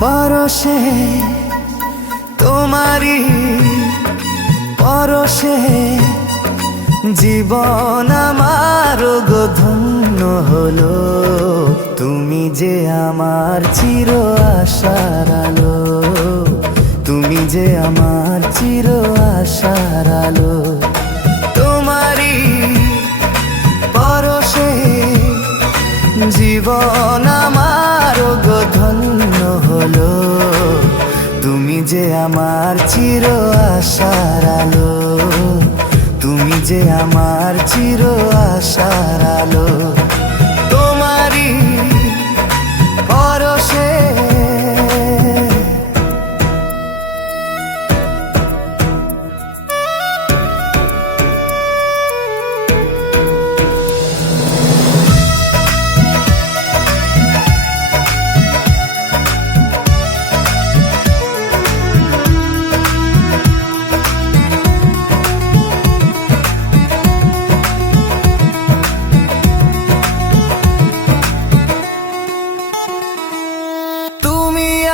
পরশে তোমারি পরশে জীবন আমার গো ধন্য হলো। তুমি যে আমার চির আশার আলো, তুমি যে আমার চির আশার আলো। তোমারি পরশে জীবন আমার গো ধন্য হলো। তুমি যে আমার চির আশার আলো, তুমি যে আমার চির আশার আলো। তোমারি পরশে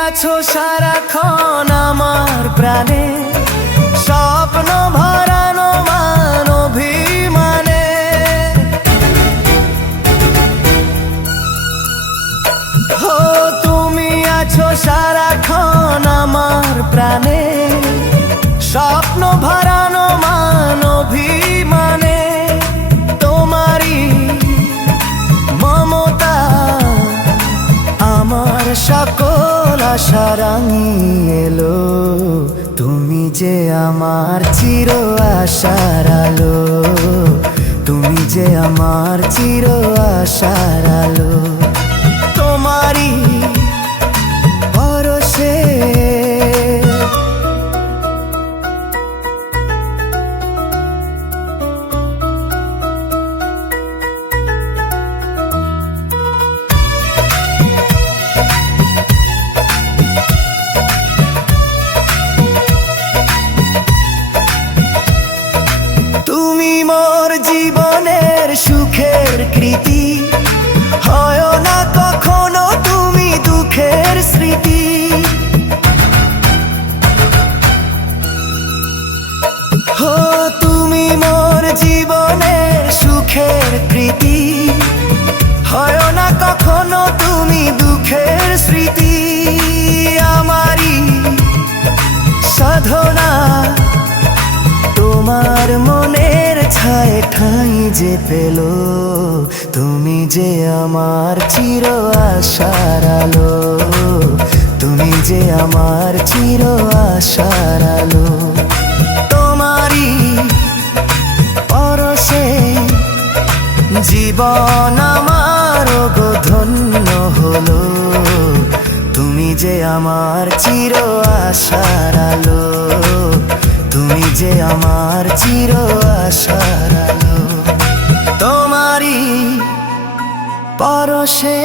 আছো সারাক্ষণ আমার প্রাণে, স্বপ্ন ভরানো মান অভিমানে। ও তুমি আছো সারাক্ষণ আমার প্রাণে, স্বপ্ন ভরানো মান অভিমানে। তোমারি মমতা আমার সকল আশা রাঙিয়ে এলো। তুমি যে আমার চির আশার আলো, তুমি যে আমার চির আশার আলো। তোমারি পরশে মোর জীবনের সুখের কৃতি, হয় না কখনো তুমি দুঃখের স্মৃতি। হো তুমি মোর জীবনের সুখের কৃতি, হয় না কখনো তুমি দুঃখের স্মৃতি। আমারি সাধনা তোমার মনের ছায় ঠাঁই যে পেল। তুমি যে আমার চির আশার আলো, তুমি যে আমার চির আশার আলো। তোমারি পরশে জীবন আমার গো ধন্য হলো। তুমি যে আমার চির আশার আলো, তুমি যে আমার চির আশার আলো। তোমারি পরশে